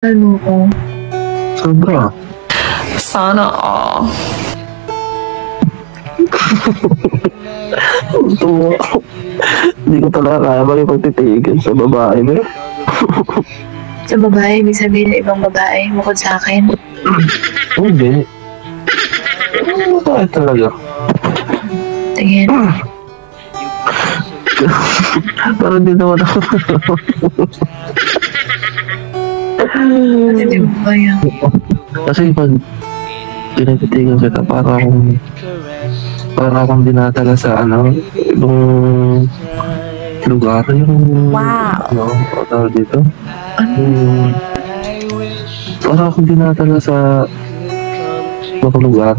Ano ko? Sobra. Sana all. Tuwa ako. Hindi ko talaga kaya makipagtitigan sa babae na. Sa babae, ibig sabihin ng ibang babae, bukod sa akin. Hindi. Bakit talaga? Tingin. Parang di naman ako. Hindi mo ba yan? Kasi pag pinagtitigan kita, para akong dinatala sa ibang lugar, yung tawag dito. Para akong dinatala sa ibang lugar.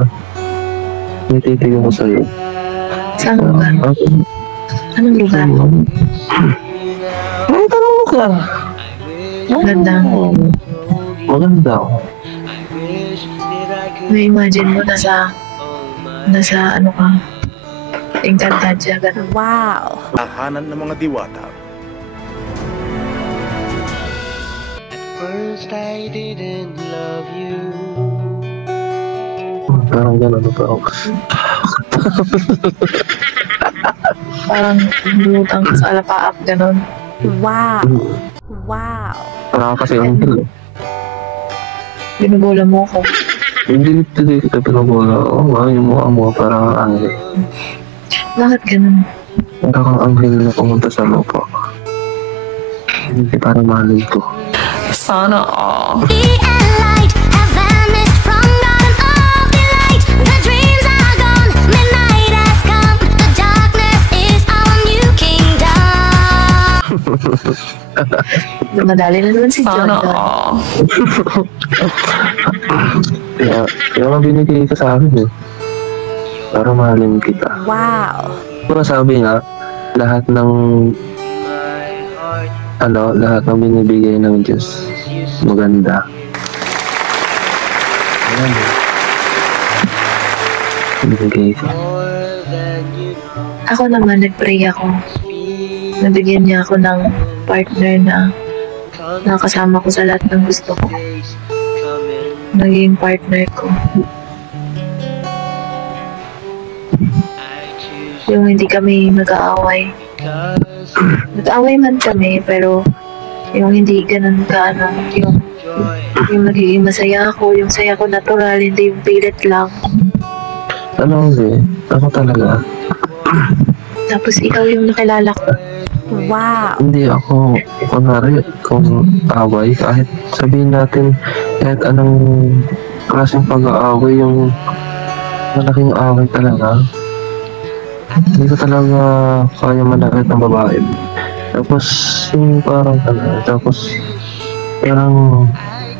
Tinitigan ko sa'yo. Saan lugar? Anong lugar? Ay, tanong lugar. Maganda. Maganda. May imagine mo nasa ano ka, Encantadia, gano'n. Wow! Tahanan ng mga diwata. At first I didn't love you. Parang gano'n na parang. Parang lumutang ka sa alapaap, gano'n. Wow! Wow! Parang kasi ang hilo. Binubola mo ako. Hindi kita pinabola. Oo nga, yung mukha mo parang anghel. Bakit gano'n? Parang kang anghel na pumunta sa lupa. Hindi parang mahalin ko. Sana all. Madali na naman si John. Sana all. Kaya nga binigay ka sa akin eh. Para mahalin kita. Wow! Pero sabi nga, lahat ng binibigay ng Diyos, maganda. Ayan. Binigay ka. Ako naman, nag-pray ako. Nabigyan niya ako ng partner na nakasama ko sa lahat ng gusto ko. Naging partner ko. Yung hindi kami nag-aaway. Nag-aaway man kami, pero yung hindi ganun ka, yung nagiging masaya ako, yung saya ko natural, hindi yung pilit lang. Ako talaga. Tapos ikaw yung nakilala ko. Wow! Hindi ako, kunwari, kung away, kahit sabihin natin, kahit anong klaseng pag-aaway, yung malaking away talaga, hindi ko talaga kaya manakit ng babae. Tapos, yung parang tapos, parang,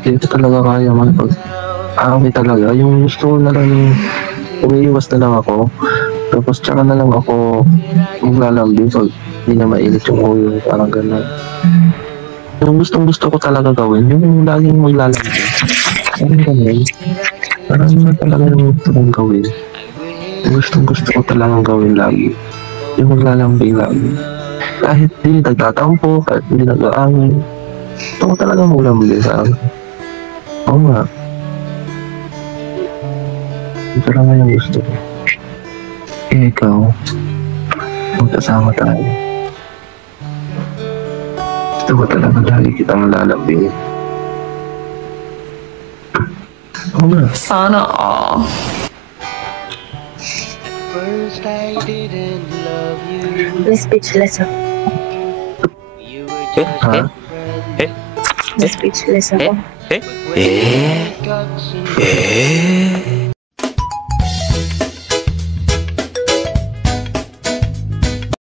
hindi ko talaga kaya makipag-away talaga. Yung gusto ko na lang, umiiwas na lang ako. Tapos, tsaka na lang ako maglalambing pag hindi na mainit yung ulo, parang gano'n. Yung gustong-gusto ko talaga gawin, yung laging maglalambing. Parang gano'n. Parang yun talaga yung gusto kong gawin. Yung gustong-gusto ko talagang gawin lagi. Yung maglalambing lagi. Kahit hindi nagtatampo, kahit hindi nag-aangin. Gusto ko talaga maglambing sa akin. Oo nga. Ito lang nga yung gusto ko. Ikaw, magkasama tayo. Gusto ko talaga lagi kitang lalambingin. Oo nga. Sana all. First I didn't love you. Speechless ako. You were just Ha? a friend. Speechless ako. Got to know